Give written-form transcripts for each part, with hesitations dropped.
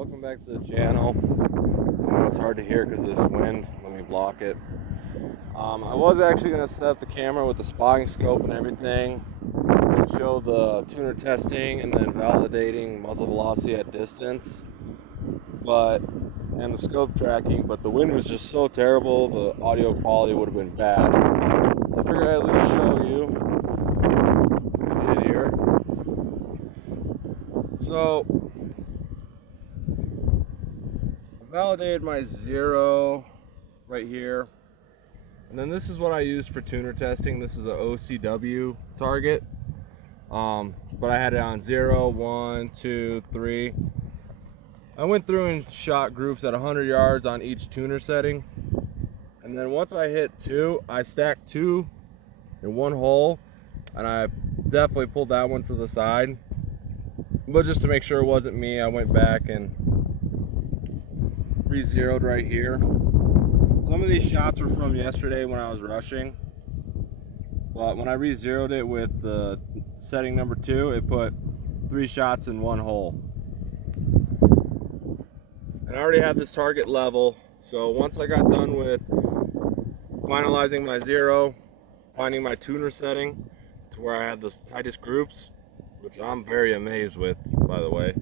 welcome back to the channel. I know it's hard to hear because of this wind. Let me block it. I was actually going to set up the camera with the spotting scope and everything and show the tuner testing and then validating muzzle velocity at distance, and the scope tracking, but the wind was just so terrible, the audio quality would have been bad. So I figured I'd at least show you what I did here. So I validated my 0 right here, and then this is what I used for tuner testing. This is an OCW target, but I had it on 0, 1, 2, 3. I went through and shot groups at 100 yards on each tuner setting, and then once I hit 2, I stacked 2 in one hole, and I definitely pulled that one to the side. But just to make sure it wasn't me, I went back and re-zeroed right here. Some of these shots were from yesterday when I was rushing, but when I re-zeroed it with the setting number 2, it put 3 shots in one hole. And I already had this target level, so once I got done with finalizing my 0, finding my tuner setting to where I had the tightest groups, which I'm very amazed with, by the way,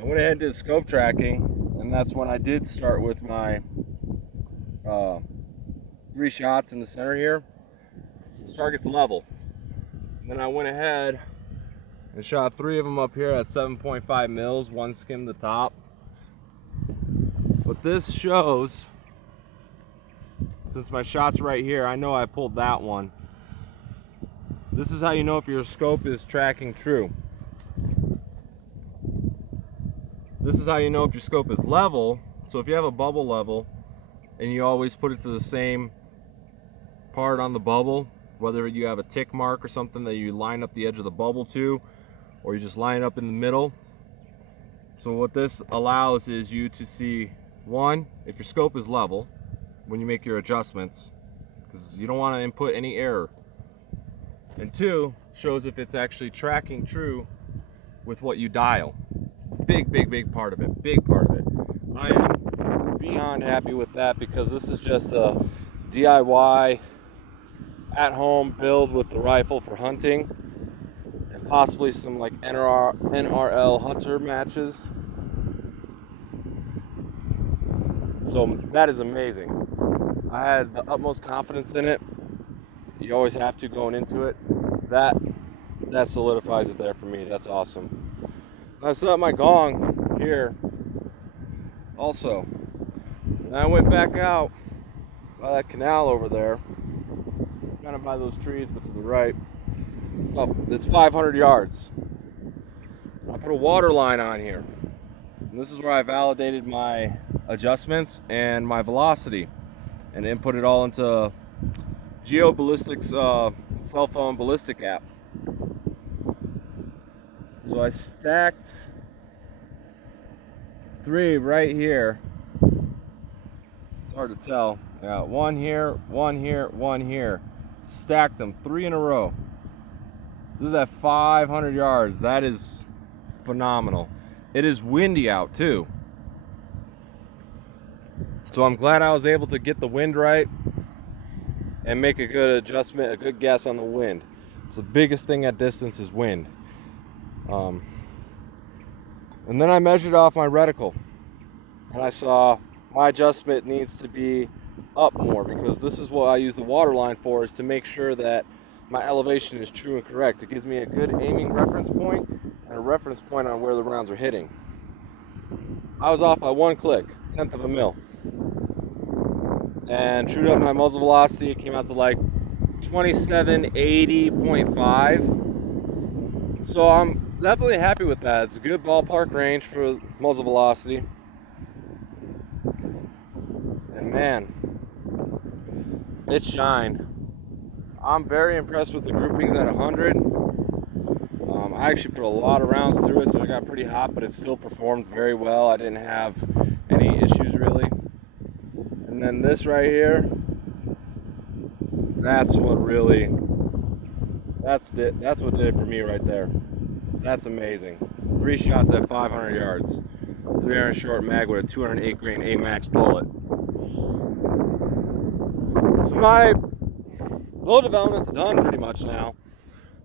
I went ahead and did scope tracking, and that's when I did start with my 3 shots in the center here. This target's level. And then I went ahead and shot 3 of them up here at 7.5 mils, one skimmed the top. But this shows, since my shot's right here, I know I pulled that one. This is how you know if your scope is tracking true. This is how you know if your scope is level. So if you have a bubble level and you always put it to the same part on the bubble, whether you have a tick mark or something that you line up the edge of the bubble to, or you just line it up in the middle. So what this allows is you to see, 1, if your scope is level when you make your adjustmts, because you don't want to input any error. And 2, shows if it's actually tracking true with what you dial. Big part of it. Big part of it. I am beyond happy with that, because this is just a DIY at-home build with the rifle for hunting and possibly some like NRL hunter matches. So that is amazing. I had the utmost confidence in it. You always have to going into it. That solidifies it there for me. That's awesome. I set up my gong here also. And I went back out by that canal over there, kind of by those trees, but to the right. Oh, it's 500 yards. I put a water line on here. And this is where I validated my adjustments and my velocity and input it all into GeoBallistics cell phone ballistic app. So I stacked 3 right here. It's hard to tell. I got 1 here, 1 here, 1 here. Stacked them 3 in a row. This is at 500 yards. That is phenomenal. It is windy out too, so I'm glad I was able to get the wind right and make a good adjustment, a good guess on the wind. So the biggest thing at distance is wind. And then I measured off my reticle, and I saw my adjustment needs to be up more, because this is what I use the water line for, is to make sure that my elevation is true and correct. It gives me a good aiming reference point and a reference point on where the rounds are hitting. I was off by 1 click, 1/10 of a mil, and trued up my muzzle velocity. It came out to like 2780.5. So I'm definitely happy with that. It's a good ballpark range for muzzle velocity. And man, it shined. I'm very impressed with the groupings at 100. I actually put a lot of rounds through it, so it got pretty hot, but it still performed very well. I didn't have any issues really. And then this right here, that's what did it for me right there. That's amazing. 3 shots at 500 yards. 300 short mag with a 208 grain AMAX bullet. So my bow development's done pretty much now.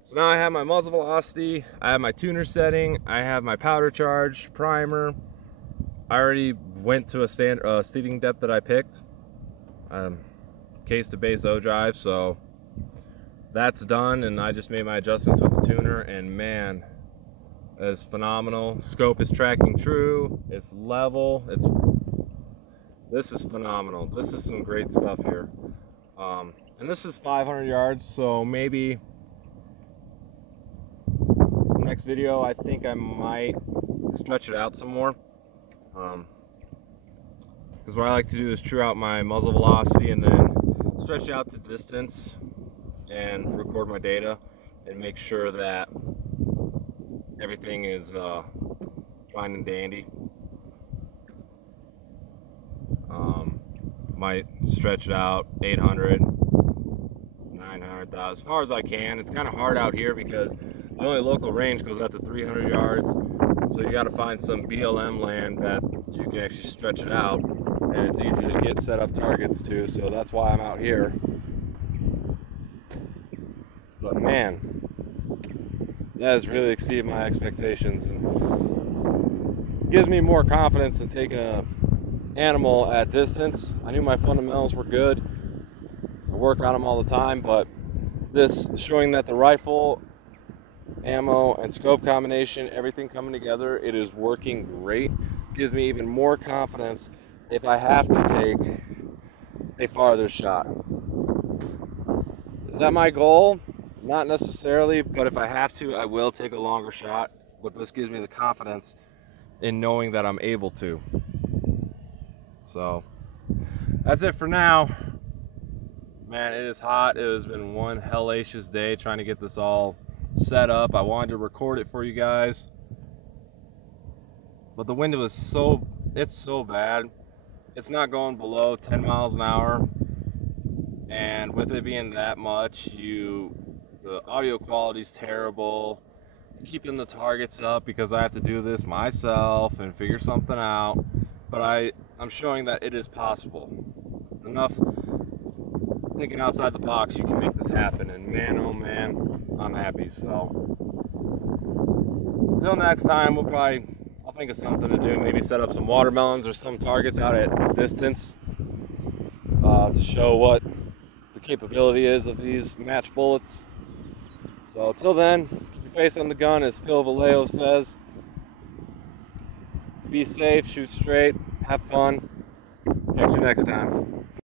So now I have my muzzle velocity, I have my tuner setting, I have my powder charge, primer. I already went to a seating depth that I picked, case to base O drive, so that's done, and I just made my adjustments with the tuner, and man, it's phenomenal. Scope is tracking true, it's level, this is phenomenal. This is some great stuff here. And this is 500 yards, so maybe next video I think I might stretch it out some more, because what I like to do is true out my muzzle velocity and then stretch out to distance and record my data and make sure that everything is fine and dandy. Might stretch it out 800, 900, as far as I can. It's kind of hard out here because the only local range goes out to 300 yards, so you got to find some BLM land that you can actually stretch it out, and it's easy to get set up targets too, so that's why I'm out here. But man, that has really exceeded my expectations and gives me more confidence in taking a animal at distance. I knew my fundamentals were good, I work on them all the time, but this showing that the rifle, ammo, and scope combination, everything coming together, it is working great. Gives me even more confidence if I have to take a farther shot. Is that my goal? Not necessarily, but if I have to, I will take a longer shot. But this gives me the confidence in knowing that I'm able to. So that's it for now. Man, it is hot. It has been one hellacious day trying to get this all set up. I wanted to record it for you guys, but the wind was so bad. It's not going below 10 miles an hour, and with it being that much, the audio quality is terrible. Keeping the targets up because I have to do this myself and figure something out, but I'm showing that it is possible. Enough thinking outside the box, you can make this happen, and man, oh man, I'm happy. So until next time, I'll think of something to do. Maybe set up some watermelons or some targets out at distance to show what the capability is of these match bullets. So until then, keep your face on the gun, as Phil Vallejo says. Be safe, shoot straight, have fun. Catch you next time.